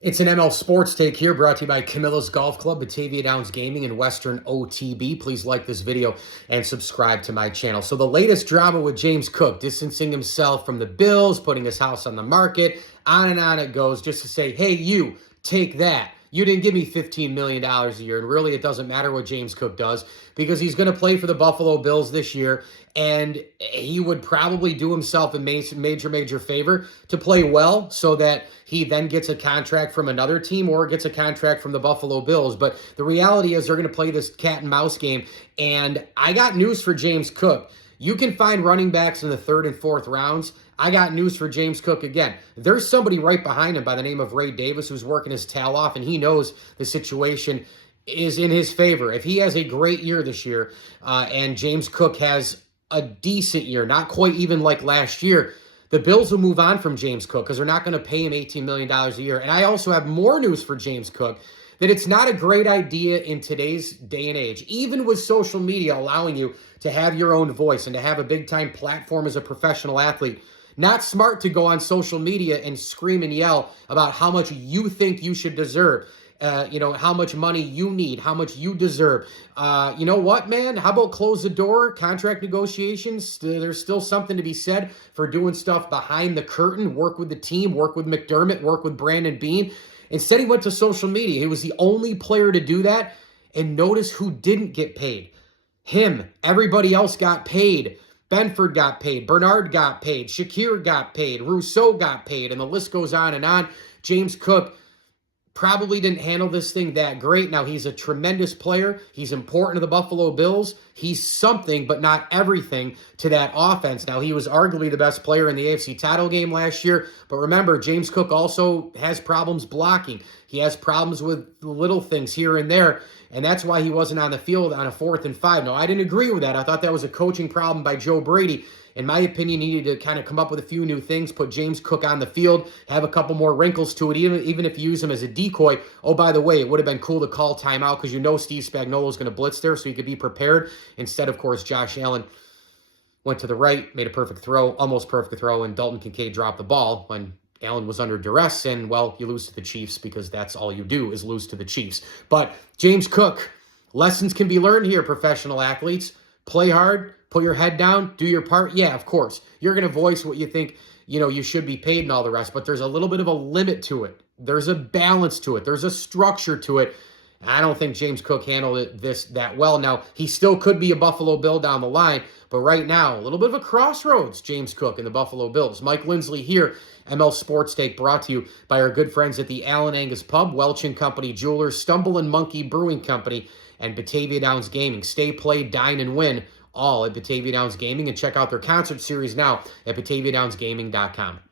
It's an ML Sports Take here, brought to you by Camilla's Golf Club, Batavia Downs Gaming, and Western OTB. Please like this video and subscribe to my channel. So the latest drama with James Cook, distancing himself from the Bills, putting his house on the market, on and on it goes, just to say, hey, you, take that. You didn't give me $15 million a year, and really it doesn't matter what James Cook does because he's going to play for the Buffalo Bills this year, and he would probably do himself a major favor to play well so that he then gets a contract from another team or gets a contract from the Buffalo Bills. But the reality is they're going to play this cat and mouse game, and I got news for James Cook. You can find running backs in the third and fourth rounds. I got news for James Cook again. There's somebody right behind him by the name of Ray Davis who's working his tail off, and he knows the situation is in his favor. If he has a great year this year and James Cook has a decent year, not quite even like last year, the Bills will move on from James Cook because they're not going to pay him $18 million a year. And I also have more news for James Cook, that it's not a great idea in today's day and age, even with social media allowing you to have your own voice and to have a big-time platform as a professional athlete. Not smart to go on social media and scream and yell about how much you think you should deserve. How much money you need, how much you deserve. You know what, man? How about close the door? Contract negotiations, there's still something to be said for doing stuff behind the curtain. Work with the team, work with McDermott, work with Brandon Beane. Instead, he went to social media. He was the only player to do that. And notice who didn't get paid. Him. Everybody else got paid. Benford got paid. Bernard got paid. Shakir got paid. Rousseau got paid. And the list goes on and on. James Cook probably didn't handle this thing that great. Now, he's a tremendous player. He's important to the Buffalo Bills. He's something, but not everything to that offense. Now, he was arguably the best player in the AFC title game last year. But remember, James Cook also has problems blocking. He has problems with little things here and there. And that's why he wasn't on the field on a 4th and 5. No, I didn't agree with that. I thought that was a coaching problem by Joe Brady. In my opinion, he needed to kind of come up with a few new things, put James Cook on the field, have a couple more wrinkles to it, even if you use him as a decoy. Oh, by the way, it would have been cool to call timeout because you know Steve Spagnuolo is going to blitz there, so he could be prepared. Instead, of course, Josh Allen went to the right, made a perfect throw, almost perfect throw, and Dalton Kincaid dropped the ball when Allen was under duress, and, well, you lose to the Chiefs because that's all you do is lose to the Chiefs. But James Cook, lessons can be learned here, professional athletes. Play hard, put your head down, do your part. Yeah, of course, you're going to voice what you think, you should be paid and all the rest, but there's a little bit of a limit to it. There's a balance to it. There's a structure to it. I don't think James Cook handled this that well. Now, he still could be a Buffalo Bill down the line, but right now, a little bit of a crossroads, James Cook and the Buffalo Bills. Mike Lindsley here, ML Sports Take, brought to you by our good friends at the Allen Angus Pub, Welch & Company Jewelers, Stumble and Monkey Brewing Company, and Batavia Downs Gaming. Stay, play, dine, and win, all at Batavia Downs Gaming. And check out their concert series now at BataviaDownsGaming.com.